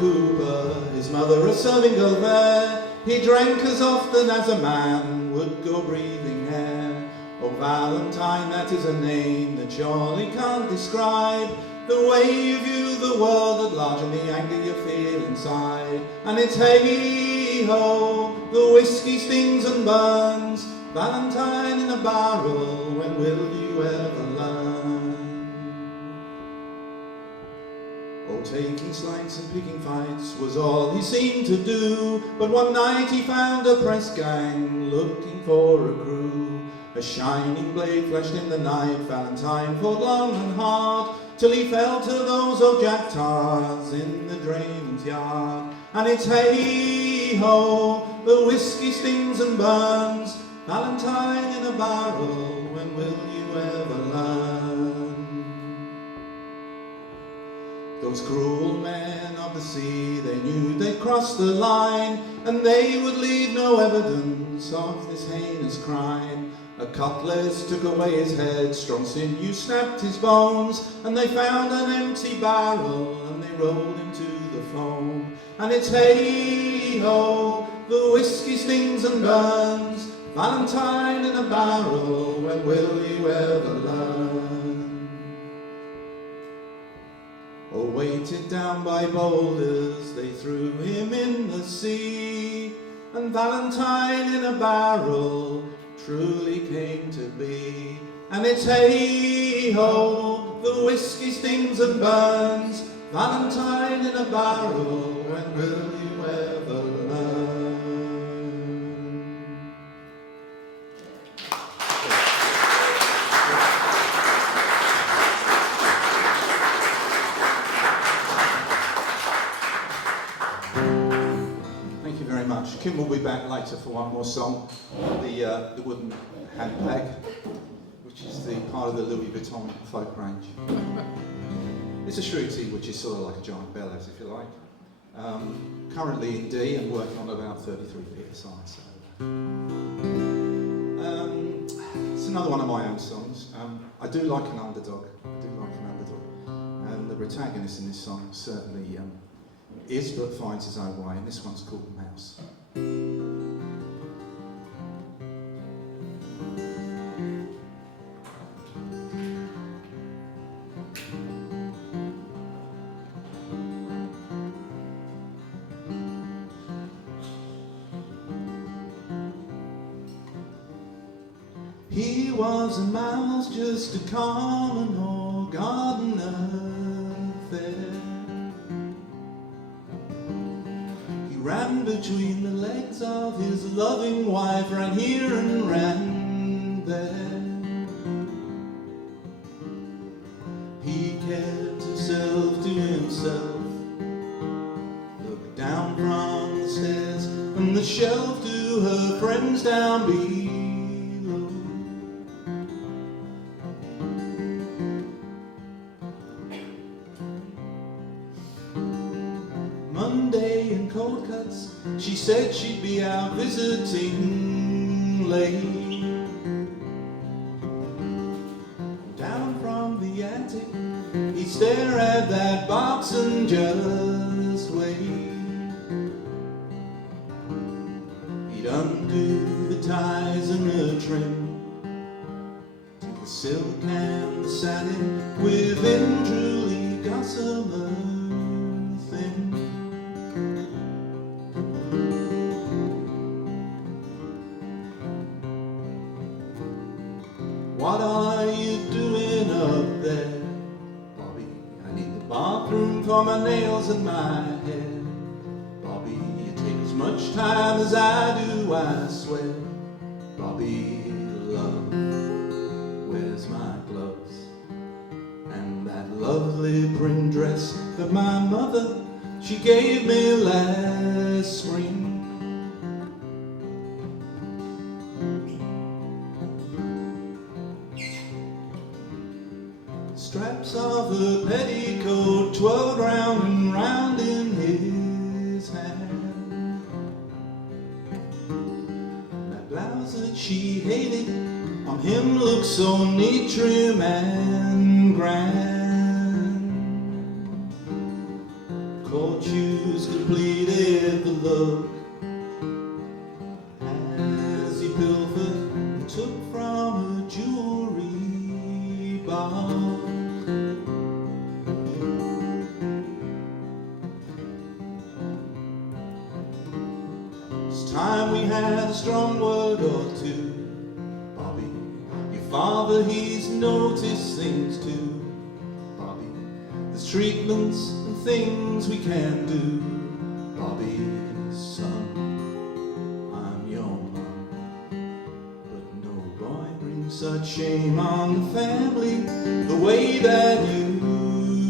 Cooper, his mother a serving girl there. He drank as often as a man would go breathing air. Oh, Valentine, that is a name that surely can't describe the way you view the world at large and the anger you feel inside. And it's hey-ho, the whiskey stings and burns, Valentine in a barrel, when will you ever learn? Oh, taking slights and picking fights was all he seemed to do, but one night he found a press gang looking for a crew. A shining blade flashed in the night, Valentine fought long and hard, till he fell to those old jack tars in the drain's yard. And it's hey-ho, the whiskey stings and burns, Valentine in a barrel, when will you ever learn? Those cruel men of the sea, they knew they'd crossed the line, and they would leave no evidence of this heinous crime. A cutlass took away his head, strong sinew snapped his bones, and they found an empty barrel, and they rolled him to the foam. And it's hey-ho, the whiskey stings and burns, Valentine in a barrel, when will you ever learn? Oh, weighted down by boulders, they threw him in the sea, and Valentine in a barrel truly came to be. And it's hey-ho, the whiskey stings and burns, Valentine in a barrel, when will you ever learn? Thank you very much. Kim will be back later for one more song, the wooden handbag, which is the part of the Louis Vuitton folk range. It's a shruti, which is sort of like a giant bellows, if you like. Currently in D and working on about 33 psi. So. It's another one of my own songs. I do like an underdog. And the protagonist in this song certainly is, but finds his own way, and this one's called Mouse. He was a mouse, just a common old gardener fair. He ran between the legs of his loving wife, ran here and ran there. He kept himself to himself, looked down from the stairs and the shelf to her friends down below. Monday in cold cuts, she said she'd be out visiting late. Down from the attic, he'd stare at that box and just wait. He'd undo the ties and the trim, take the silk and the satin within truly gossamer thin. What are you doing up there, Bobby? I need the bathroom for my nails and my hair. Bobby, you take as much time as I do, I swear. Bobby, love, where's my gloves? And that lovely print dress that my mother, she gave me last spring. Straps of her petticoat twirled round and round in his hand. That blouse that she hated on him looked so neat, trim and grand. Caught you shoes completed the look as he pilfered and took from a jewelry box. It's time we had a strong word or two, Bobby. Your father, he's noticed things too, Bobby. There's treatments and things we can do, Bobby, son. I'm your mom, but no boy brings such shame on the family the way that you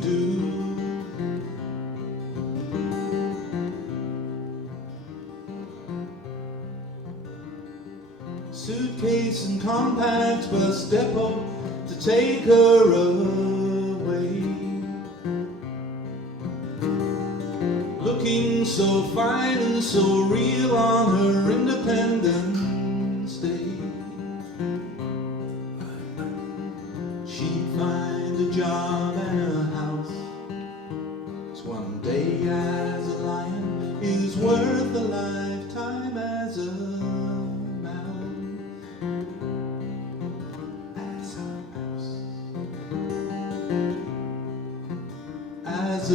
do. Suitcase and compact bus depot to take her away. Looking so fine and so real on her Independence Day. She'd find a job and a house, 'cause one day as a lion is worth a lifetime as a as a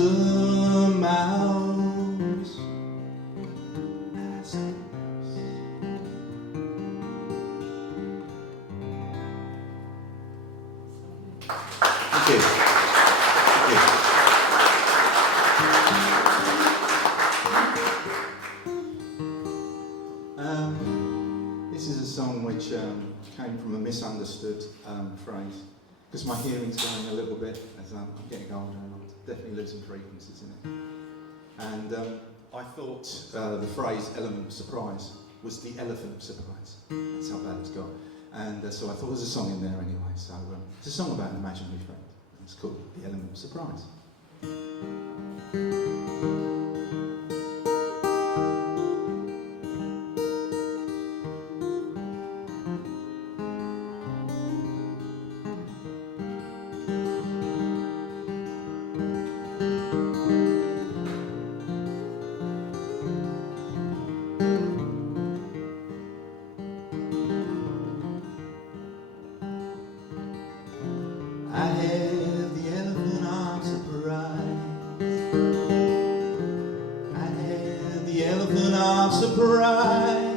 mouse, as a mouse. Thank you. This is a song which came from a misunderstood phrase, because my hearing's going a little bit as I'm getting older and I'm definitely losing frequencies in it. And I thought the phrase element of surprise was the elephant of surprise. That's how bad it's got. And so I thought there's a song in there anyway. So it's a song about an imaginary friend. It's called The Element of Surprise. I have the elephant of surprise. I have the elephant of surprise.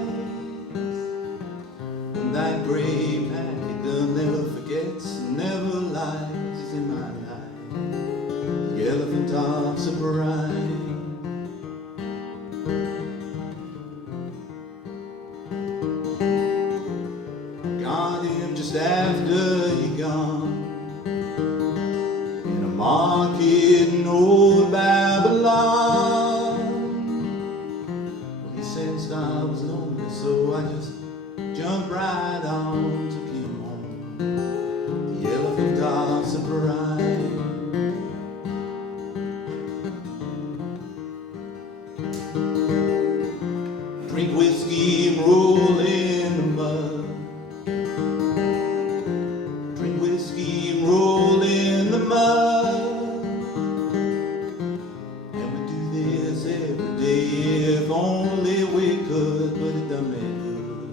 And that grey packet that never forgets and never lies is in my life. The elephant of surprise. Got him just after you're gone, market in old Babylon. Well, he sensed I was lonely, so I just jumped right on, took him home. The elephant of surprise. Drink whiskey and roll in the mud. Drink whiskey and roll in the mud. If only we could, but it done me good.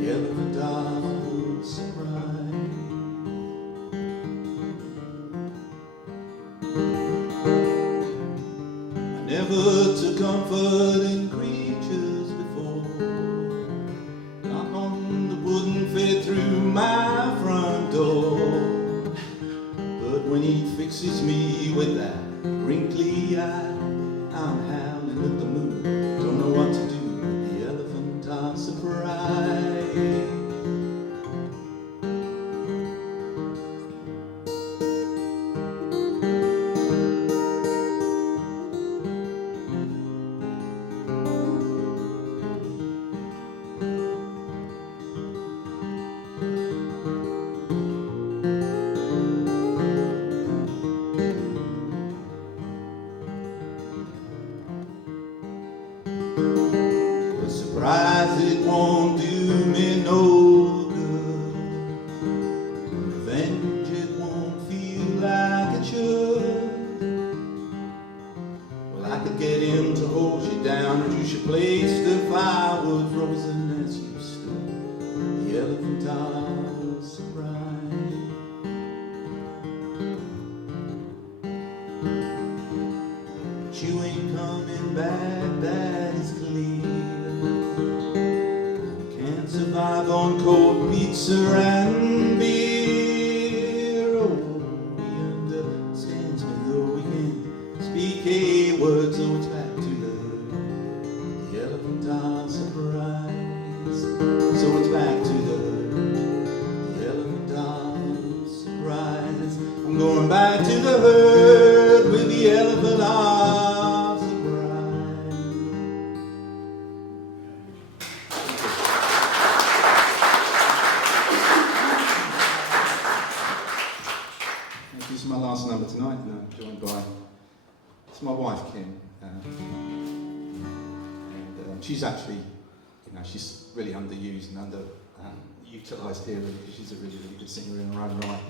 The elephant of surprise. I never took comfort in creatures before. Nothing wouldn't fit through my front door. But when he fixes me with that wrinkly eye, I'm howling at the moon, don't know what to do. The elephant of surprise. But surprise, it won't do me no good. Revenge, it won't feel like it should. Well, I could get him to hold you down, reduce your place to firewood frozen as you stood. The elephant house of bride. But you ain't coming back, that is clear. Can't survive on cold pizza and beer. Oh, he understands me though we can't speak a word, so it's back to the elephant house of rise. So it's back to the elephant house of rise. I'm going back to the herd with the elephant house of rise. This is my last number tonight, and I'm joined by my wife Kim, and she's actually, she's really underused and utilised here because she's a really, really good singer in her own right.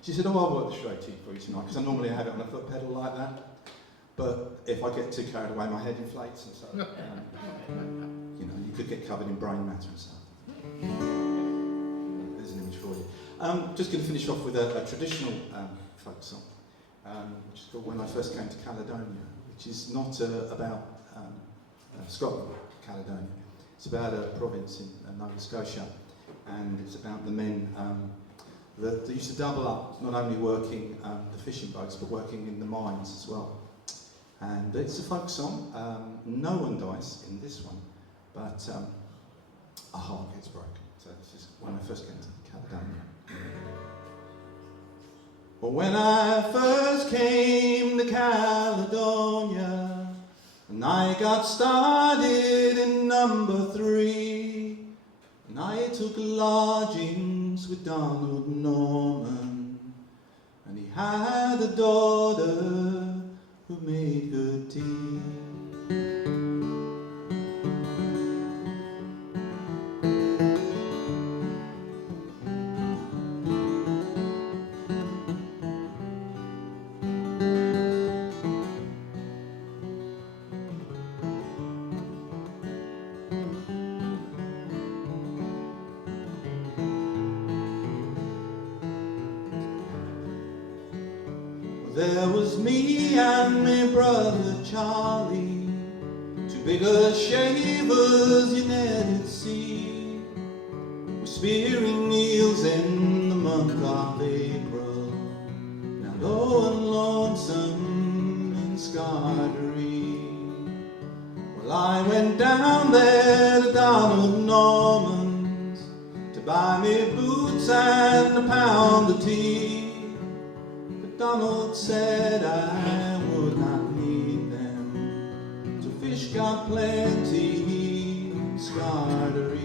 She said, "Oh, I'll work the straight tee for you tonight," because I normally have it on a foot pedal like that. But if I get too carried away, my head inflates, and so you could get covered in brain matter and stuff. There's an image for you. Just going to finish off with a traditional folk song, which is called "When I First Came to Caledonia," which is not about Scotland, Caledonia. It's about a province in Nova Scotia, and it's about the men that used to double up, not only working the fishing boats, but working in the mines as well. And it's a folk song. No one dies in this one, but a heart gets broken. So this is "When I First Came to Caledonia." Well, when I first came to Caledonia, and I got started in number 3, and I took lodgings with Donald Norman, and he had a daughter who made good tea. There was me and my brother Charlie, 2 bigger shavers you never see. We're spearing eels in the month of April, now low and lonesome in Scarberry. Well, I went down there to Donald Norman's to buy me boots and a pound of tea. Donald said I would not need them, so fish got plenty in Scarberry.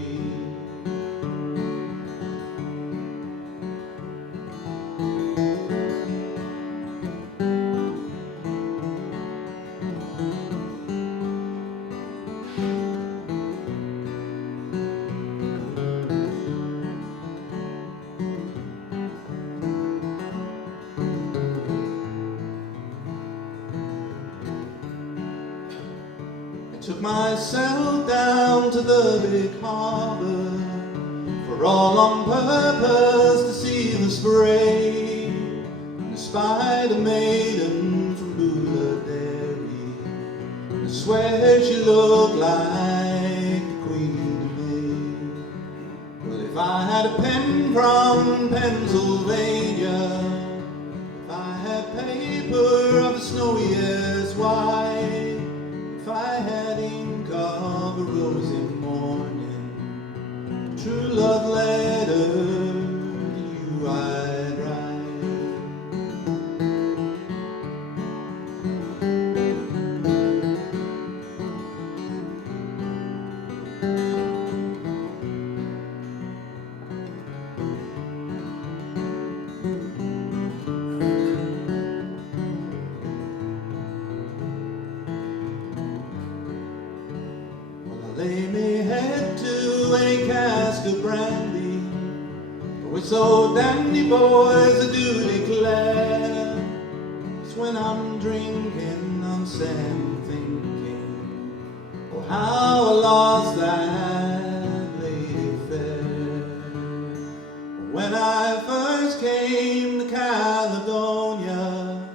Took myself down to the big harbour, for all on purpose to see the spray, and espied a maiden from Bouladere, and I swear she looked like the Queen of May. Well, if I had a pen from Pennsylvania, if I had paper of the snowiest white, if I had ink of a rosy morning, a true love letter to you I'd write. Lay me head to a cask of brandy, for we're so dandy boys, I do declare. It's when I'm drinking, I'm sad and thinking how I lost that lady fair. When I first came to Caledonia,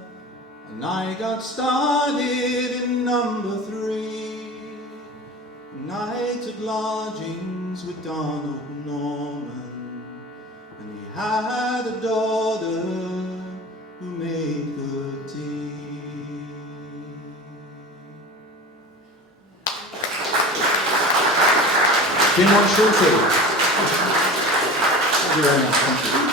and I got started in number 3, and I took lodgings with Donald Norman, and he had a daughter who made good tea. Tim Schulze. Thank you very much. Thank you.